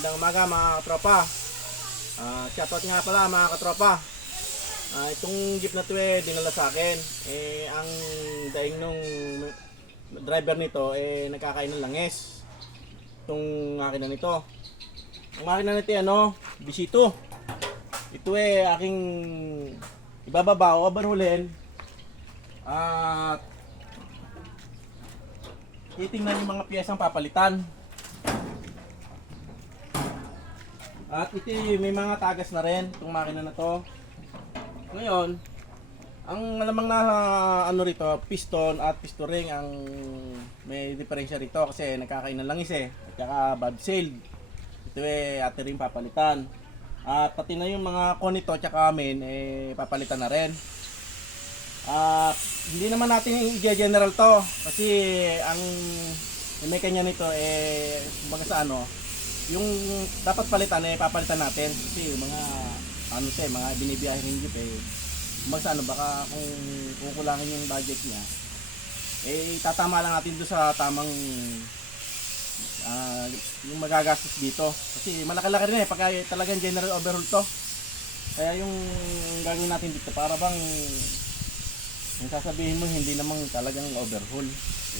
Magandang umaga mga katropa. Shoutout nga pala mga katropa. Itong jeep na to dinala sa akin. Ang daing nung driver nito nagkakain ng langis. Itong makina nito. Ang makina nito bisito. Ito aking ibababa o overhaulen. At titingnan yung mga piyesang papalitan. At ito may mga tagas na rin itong makina na to. Ngayon, ang malamang na rito, piston at piston ring ang may diferensya rito kasi nagkakain ng langis at saka valve sealed. Ito ate rin papalitan. At pati na yung mga kon nito at saka amin papalitan na rin. Hindi naman natin i-general to kasi ang may kanya nito kumbaga sa yung dapat palitan papalitan natin kasi mga mga binibiyahe ng jeep kumbaga sa baka kung kukulangin yung budget niya tatama lang natin doon sa tamang yung magagastos dito kasi malaki-laki rin pagka talagang general overhaul to, kaya yung gagawin natin dito para bang yung sasabihin mo hindi namang talagang overhaul,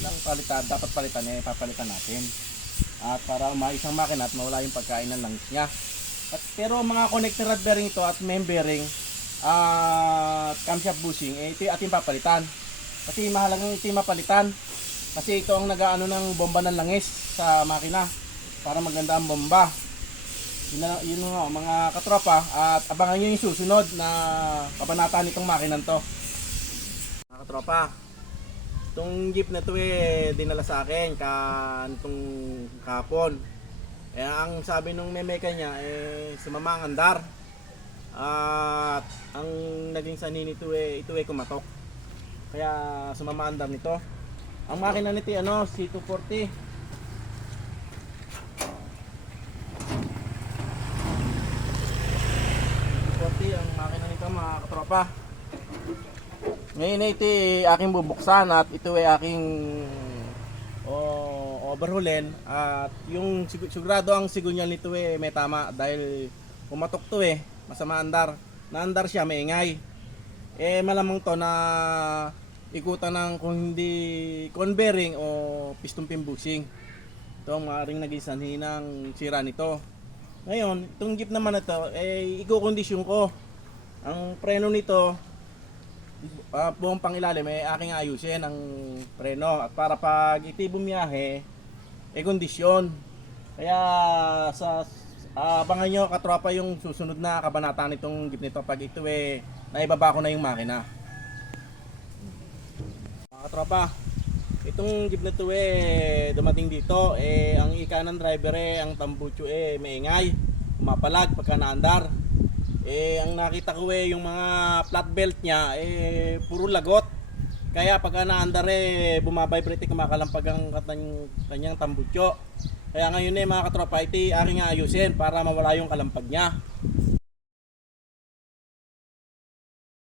ilang palitan dapat palitan papalitan natin at para umayos ang makina at mawala yung pagkain ng langis niya. Pero mga connector rod bearing ito at main bearing at camshaft bushing ito yung ating papalitan kasi mahalagang ito yung mapalitan kasi ito ang nag-aano ng bomba ng langis sa makina para maganda ang bomba. Yun mga katropa, at abangan nyo yung susunod na kabanata nitong makina to mga katropa. Itong jeep na to dinala sa akin kanitong kapon. Ang sabi nung memeka niya sumama ang andar. At ang naging sanhi nito ito kumatok. Kaya sumama ang andar nito. Ang makina nito C240. C240 ang makina nito mga katropa. Ngayon ito aking bubuksan at ito aking overhaulen at yung sigurado ang sigunyal nito may tama dahil pumatok to masama andar. Naandar siya, maingay. Malamang to na ikutan ng kung hindi con bearing o piston pin bushing. Ito ang maaaring naging sanhi ng sira nito. Ngayon, itong jeep naman na to ikukondisyon ko. Ang preno nito buong pangilalim aking ayusin ang preno at para pag iti bumiyahe kondisyon. Kaya sa abangan nyo katropa yung susunod na kabanata nitong jeep nito pag ito naibaba ko na yung makina. Mga katropa, itong jeep nito dumating dito ang ika ng driver ang tambucho maingay, umapalag pagka naandar. Ang nakita ko yung mga flat belt niya puro lagot. Kaya pagka naandar bumabibrate kumakalampag ang kanyang tambutso. Kaya ngayon mga katropa iti aking ayusin para mawala yung kalampag niya.